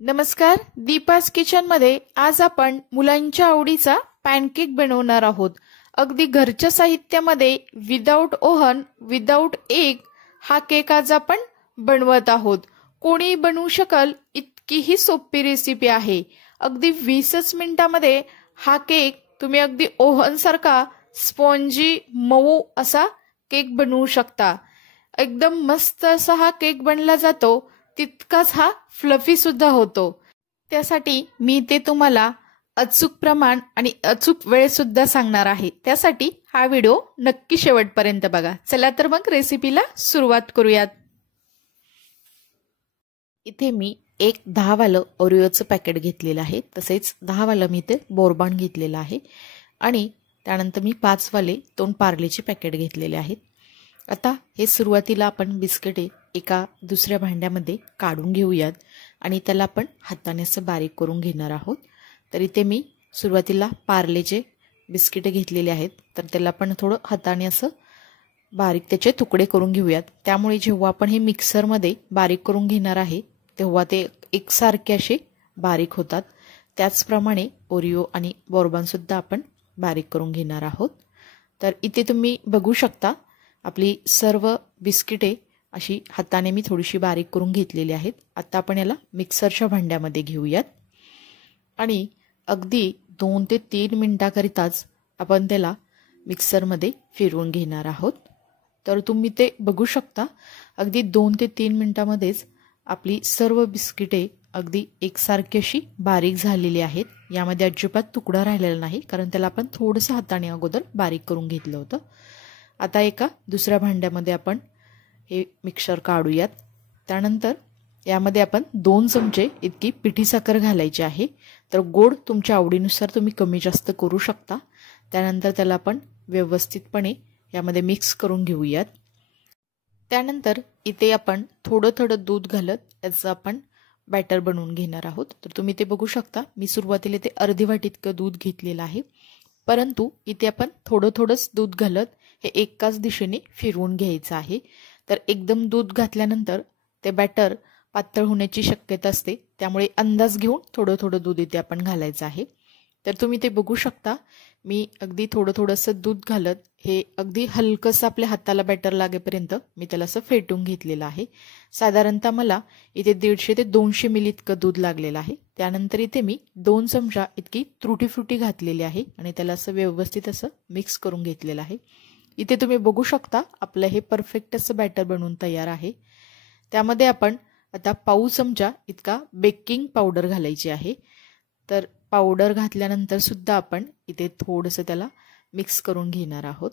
नमस्कार, दीपास किचन मध्ये आज आपण मुलांच्या आवडीचा पॅनकेक बनवणार आहोत। अगदी घरच्या साहित्यामध्ये विदाउट ओव्हन, विदाउट एग हा केक आज आपण बनवत आहोत। कोणी बनवू शकल इतकी ही सोपी रेसिपी आहे। अगदी 20च मिनिटांमध्ये हा केक तुम्ही अगदी ओव्हन सारखा स्पॉन्जी मऊ असा केक बनवू शकता। एकदम मस्त असा हा केक बनला जातो, तितकाच हा फ्लफी सुद्धा होतो। त्यासाठी मी ते तुम्हाला अचूक प्रमाण आणि अचूक वेळ सुद्धा सांगणार आहे। त्यासाठी हा व्हिडिओ नक्की शेवटपर्यंत बघा। चला तर मग रेसिपीला सुरुवात करूयात। इथे मी एक 10 वालं ओरिओचं पॅकेट घेतलेलं आहे, तसेच 10 वालं मी ते बोर्बॉन घेतलेलं आहे आणि त्यानंतर मी 5 वाले 2 पार्लेचे पॅकेट घेतलेले आहेत। आता हे सुरुवातीला आपण बिस्किटे एका दुसऱ्या भांड्यामध्ये काढून घेऊयात आणि त्याला आपण हाताने असं बारीक करून घेणार आहोत। तर इथे मी सुरुवातीला पार्लेचे बिस्किटे घेतलेले आहेत, तर त्याला आपण थोडं हाताने असं बारीक त्याचे तुकडे करून घेऊयात। त्यामुळे जेव्हा आपण हे मिक्सरमध्ये बारीक करून घेणार आहे तेव्हा ते एकसारखे असे बारीक होतात। त्याचप्रमाणे ओरिओ आणि बोर्बॉन सुद्धा आपण बारीक करून घेणार आहोत। तर इथे तुम्ही बघू शकता आपली सर्व बिस्किटे अशी हाताने मी थोडीशी बारीक करून घेतलेली आहेत। आता आपण याला मिक्सरच्या भांड्यामध्ये घेऊयात आणि अगदी 2 ते 3 मिनिटांकरिताच आपण त्याला मिक्सरमध्ये फिरवून घेणार आहोत। तर तुम्ही ते बघू शकता अगदी 2 ते 3 मिनिटांमध्येच आपली सर्व बिस्किटे अगदी एकसारखी अशी बारीक झालेली आहेत। यामध्ये अजिबात तुकडा राहिलेला नाही, कारण त्याला आपण थोडंसं हाताने अगोदर बारीक करून घेतलं होतं। आता एका दुसऱ्या भांड्यामध्ये आपण हे मिक्सर काढूयात। त्यानंतर यामध्ये आपण 2 चमचे इतकी पिठी साखर घालायची आहे। तर गोड तुमच्या आवडीनुसार तुम्ही कमी जास्त करू शकता। त्यानंतर त्याला आपण व्यवस्थितपणे यामध्ये मिक्स करून घेऊयात। त्यानंतर इथे आपण थोडं थोडं दूध घालत याचं आपण बॅटर बनवून घेणार आहोत। तर तुम्ही ते बघू शकता मी सुरुवातीला ते अर्धी वाटी इतकं दूध घेतलेलं आहे, परंतु इथे आपण थोडं थोडंच दूध घालत हे एकाच दिशेने फिरवून घ्यायचं आहे। तर एकदम दूध घातल्यानंतर ते बॅटर पातळ होण्याची शक्यता असते, त्यामुळे अंदाज घेऊन थोडं थोडं दूध इथे आपण घालायचं आहे। तर तुम्ही ते बघू शकता मी अगदी थोडं थोडंसं दूध घालत हे अगदी हलकंसं आपल्या हाताला बॅटर लागेपर्यंत मी त्याला असं फेटून घेतलेलं आहे। साधारणतः मला इथे 150 ते 200 मिली इतकं दूध लागलेलं आहे। त्यानंतर इथे मी 2 चमचा इतकी तुटी फ्रुटी घातलेली आहे आणि त्याला असं व्यवस्थित असं मिक्स करून घेतलेलं आहे। इथे तुम्ही बघू शकता आपलं हे परफेक्ट असं बॅटर बनवून तयार आहे। त्यामध्ये आपण आता पाऊ चमचा इतका बेकिंग पावडर घालायची आहे। तर पावडर घातल्यानंतर सुद्धा आपण इथे थोडंसं त्याला मिक्स करून घेणार आहोत।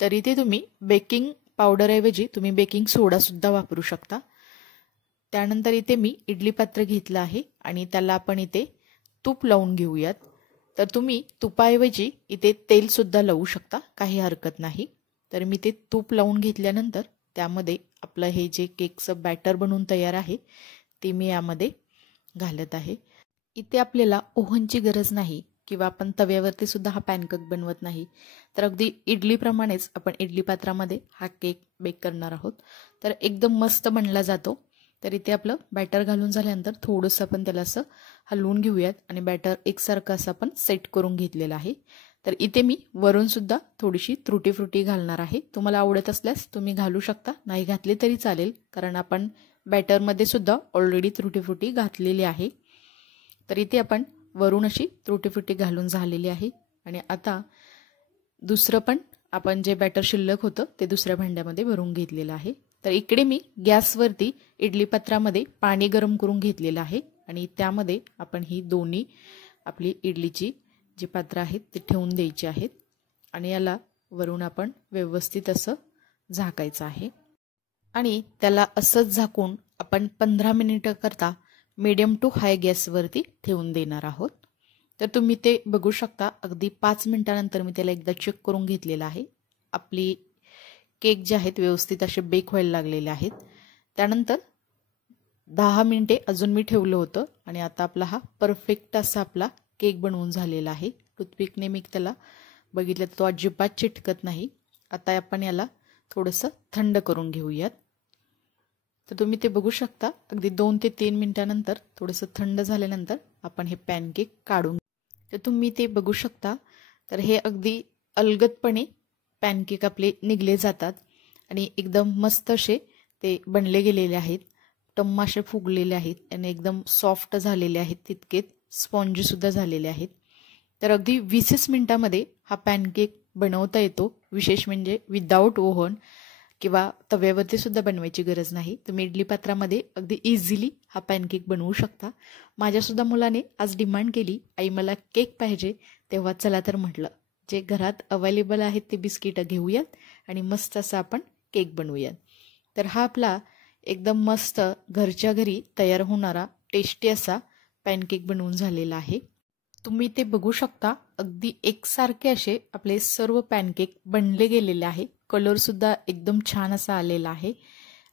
तर इथे तुम्ही बेकिंग पावडरऐवजी तुम्ही बेकिंग सोडा सुद्धा वापरू शकता। त्यानंतर इथे मी इडली पात्र घेतलं आहे आणि त्याला आपण इथे तूप लावून घेऊयात। तर तुम्ही तुपाऐवजी इथे तेल सुद्धा लावू शकता, काही हरकत नाही। तर मी ते तूप लावून घेतल्यानंतर त्यामध्ये आपलं हे जे केकचं बॅटर बनवून तयार आहे ते मी यामध्ये घालत आहे। इथे आपल्याला ओव्हनची गरज नाही किंवा आपण तव्यावरती सुद्धा हा पॅनकेक बनवत नाही, तर अगदी इडलीप्रमाणेच आपण इडली पात्रामध्ये हा केक बेक करणार आहोत। तर एकदम मस्त बनला जातो। तर इथे आपलं बॅटर घालून झाल्यानंतर थोडंसं आपण त्याला असं हलवून घेऊयात आणि बॅटर एकसारखं असं आपण सेट करून घेतलेलं आहे। तर इथे मी वरून सुद्धा थोडीशी तुटी फ्रुटी घालणार आहे। तुम्हाला आवडत असल्यास तुम्ही घालू शकता, नाही घातली तरी चालेल, कारण आपण बॅटरमध्ये सुद्धा ऑलरेडी तुटी फ्रुटी घातलेली आहे। तर इथे आपण वरून अशी तुटी फ्रुटी घालून झालेली आहे आणि आता दुसरं पण आपण जे बॅटर शिल्लक होतं ते दुसऱ्या भांड्यामध्ये भरून घेतलेलं आहे। तर इकडे मी गॅसवरती इडली पात्रामध्ये पाणी गरम करून घेतलेलं आहे आणि त्यामध्ये आपण ही दोन्ही आपली इडलीची जी पात्र आहेत ते ठेवून द्यायची आहेत आणि याला वरून आपण व्यवस्थित असं झाकायचं आहे आणि त्याला असंच झाकून आपण 15 मिनिटं करता मीडियम टू हाय गॅसवरती ठेवून देणार आहोत। तर तुम्ही ते बघू शकता अगदी 5 मिनिटांनंतर मी त्याला एकदा चेक करून घेतलेलं आहे। आपली केक जे आहेत व्यवस्थित असे बेक व्हायला लागलेले आहेत। त्यानंतर 10 मिनिटे अजून मी ठेवलं होतं आणि आता आपला हा परफेक्ट असा आपला केक बनवून झालेला आहे। टूथपिकने मी त्याला बघितलं तर तो अजिबात चिटकत नाही। आता आपण याला थोडंसं थंड करून घेऊयात। तर तुम्ही ते बघू शकता. अगदी 2 ते 3 मिनिटानंतर थोडंसं थंड झाल्यानंतर आपण हे पॅनकेक काढून, तर तुम्ही ते बघू शकता. तर हे अगदी अलगदपणे पॅनकेक आपले निघले जातात आणि एकदम मस्त असे ते बनले गेलेले आहेत. टम्म असे फुगलेले आहेत आणि एकदम सॉफ्ट झालेले आहेत, तितकेच स्पॉन्जीसुद्धा झालेले आहेत. तर अगदी 20 मिनिटामध्ये हा पॅनकेक बनवता येतो. विशेष म्हणजे विदाऊट ओव्हन किंवा तव्यावरती सुद्धा बनवायची गरज नाही. तुम्ही इडली पात्रामध्ये अगदी इझिली हा पॅनकेक बनवू शकता. माझ्यासुद्धा मुलाने आज डिमांड केली, आई मला केक पाहिजे. तेव्हा चला तर म्हटलं, जे घरात अवेलेबल आहेत ते बिस्किटं घेऊयात आणि मस्त असा आपण केक बनवूयात. तर हा आपला एकदम मस्त घरच्या घरी तयार होणारा टेस्टी असा पॅनकेक बनवून झालेला आहे. तुम्ही ते बघू शकता. अगदी एकसारखे असे आपले सर्व पॅनकेक बनले गेलेले आहे. कलरसुद्धा एकदम छान असा आलेला आहे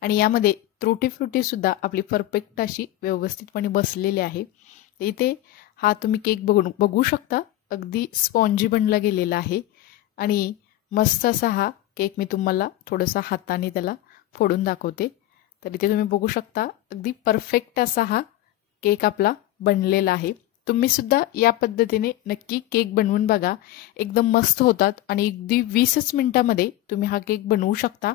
आणि यामध्ये त्रुटी फ्रुटीसुद्धा आपली परफेक्ट अशी व्यवस्थितपणे बसलेली आहे. इथे हा तुम्ही केक बघू शकता. अगदी स्पॉन्जी बनला गेलेला आहे आणि मस्त असा हा केक मी तुम्हाला थोडंसं हाताने त्याला फोडून दाखवते. तर इथे तुम्ही बघू शकता अगदी परफेक्ट असा हा केक आपला बनलेला आहे. तुम्ही सुद्धा या पद्धतीने नक्की केक बनवून बघा. एकदम मस्त होतात आणि अगदी 20 मिनिटामध्ये तुम्ही हा केक बनवू शकता.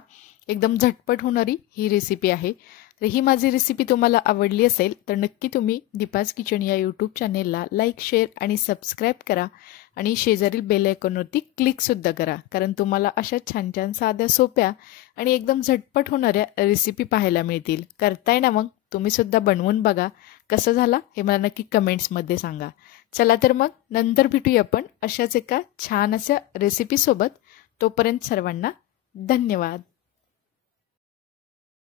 एकदम झटपट होणारी ही रेसिपी आहे. तर ही माझी रेसिपी तुम्हाला आवडली असेल तर नक्की तुम्ही दीपाज किचन या यूट्यूब चॅनेलला लाईक, शेअर आणि सबस्क्राईब करा आणि शेजारील बेल आयकॉनवरती क्लिकसुद्धा करा. कारण तुम्हाला अशा छान छान साध्या सोप्या आणि एकदम झटपट होणाऱ्या रेसिपी पाहायला मिळतील. करताय ना मग? तुम्हीसुद्धा बनवून बघा. कसं झाला हे मला नक्की कमेंट्समध्ये सांगा. चला तर मग नंतर भेटूया आपण अशाच एका छान अशा रेसिपीसोबत. तोपर्यंत सर्वांना धन्यवाद.